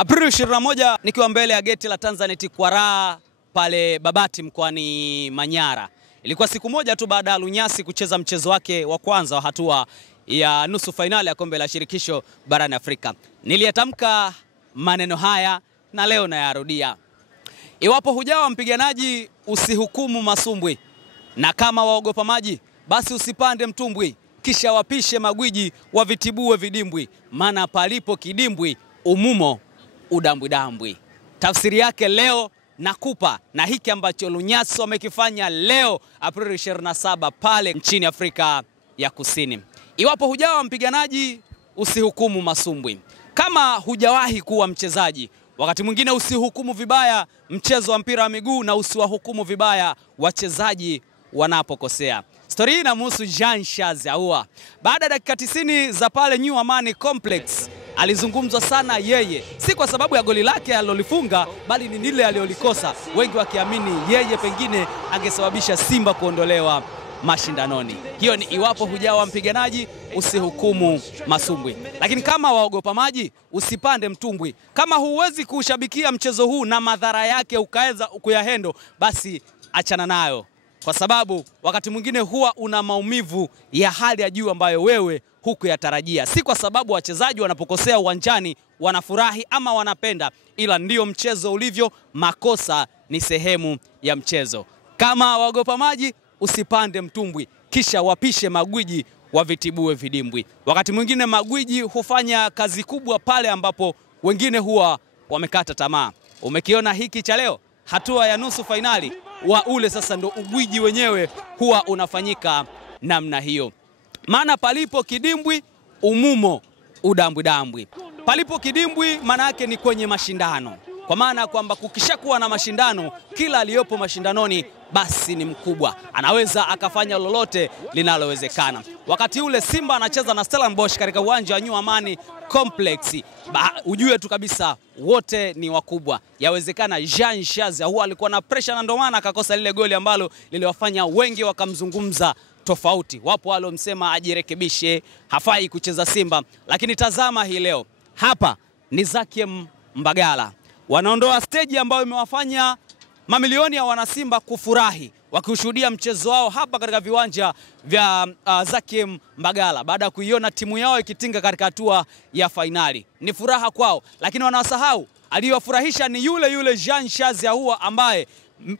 Aprili 21 nikiwa mbele ya geti la Tanzanite kwa raha pale Babati mkoani Manyara. Ilikuwa siku moja tu baada ya Lunyasi kucheza mchezo wake wa kwanza wa hatua ya nusu fainali ya kombe la shirikisho barani Afrika. Niliyatamka maneno haya na leo nayarudia. Iwapo hujawa mpiganaji usihukumu masumbwi, na kama waogopa maji basi usipande mtumbwi, kisha wapishe magwiji wavitibue vidimbwi, maana palipo kidimbwi umumo udambwi. Tafsiri yake leo nakupa, na hiki ambacho Lunyasi wamekifanya leo Aprili 27 pale nchini Afrika ya Kusini. Iwapo hujawa mpiganaji usihukumu masumbwi. Kama hujawahi kuwa mchezaji, wakati mwingine usihukumu vibaya mchezo wa mpira wa miguu na usiwahukumu vibaya wachezaji wanapokosea. Story hii inamhusu Jean Charles Ahoua. Baada ya dakika 90 za pale New Amani Complex, alizungumzwa sana yeye, si kwa sababu ya goli lake alilolifunga, bali ni lile alilolikosa, wengi wakiamini yeye pengine angesababisha Simba kuondolewa mashindanoni. Hiyo ni iwapo hujawa mpiganaji usihukumu masumbwi. Lakini kama waogopa maji usipande mtumbwi. Kama huwezi kushabikia mchezo huu na madhara yake ukaweza kuyahendo, basi achana nayo, kwa sababu wakati mwingine huwa una maumivu ya hali ya juu ambayo wewe hukuyatarajia. Si kwa sababu wachezaji wanapokosea uwanjani wanafurahi ama wanapenda, ila ndio mchezo ulivyo, makosa ni sehemu ya mchezo. Kama waogopa maji usipande mtumbwi, kisha wapishe magwiji wavitibue vidimbwi. Wakati mwingine magwiji hufanya kazi kubwa pale ambapo wengine huwa wamekata tamaa. Umekiona hiki cha leo, hatua ya nusu fainali wa ule sasa ndo ugwiji wenyewe huwa unafanyika namna hiyo. Maana palipo kidimbwi umumo udambwi. Palipo kidimbwi maana yake ni kwenye mashindano. Kwa maana kwamba kukishakuwa na mashindano, kila aliyopo mashindanoni basi ni mkubwa, anaweza akafanya lolote linalowezekana. Wakati ule Simba anacheza na Stellenbosch katika uwanja wa New Amani Complex, ujue tu kabisa wote ni wakubwa. Yawezekana Jean Charles Ahoua alikuwa na pressure na ndio maana akakosa lile goli ambalo liliwafanya wengi wakamzungumza tofauti. Wapo waliomsema ajirekebishe, hafai kucheza Simba. Lakini tazama hii leo, hapa ni Zakiem Mbagala wanaondoa stage ambayo imewafanya mamilioni ya wanasimba kufurahi wakiushuhudia mchezo wao hapa katika viwanja vya Zakiem Mbagala baada ya kuiona timu yao ikitinga katika hatua ya fainali. Ni furaha kwao, lakini wanasahau aliyowafurahisha ni yule Jean Charles Ahoua ambaye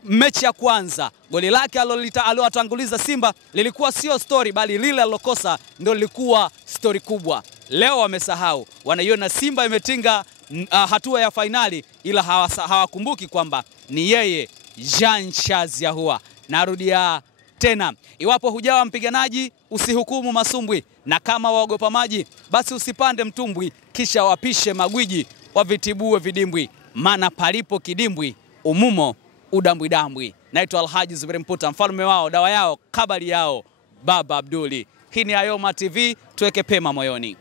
mechi ya kwanza goli lake alilotanguliza Simba lilikuwa sio story, bali lile alilokosa ndio lilikuwa story kubwa. Leo wamesahau, wanaiona Simba imetinga hatua ya fainali, ila hawakumbuki kwamba ni yeye Jean Charles Ahoua. Narudia tena, iwapo hujawa mpiganaji usihukumu masumbwi, na kama waogopa maji basi usipande mtumbwi, kisha wapishe magwiji wavitibue vidimbwi, maana palipo kidimbwi umumo udambwi. Naitwa Alhaji Zuberi Mputa, mfalme wao, dawa yao, kabali yao, Baba Abduli. Hii ni Ayoma TV, tuweke pema moyoni.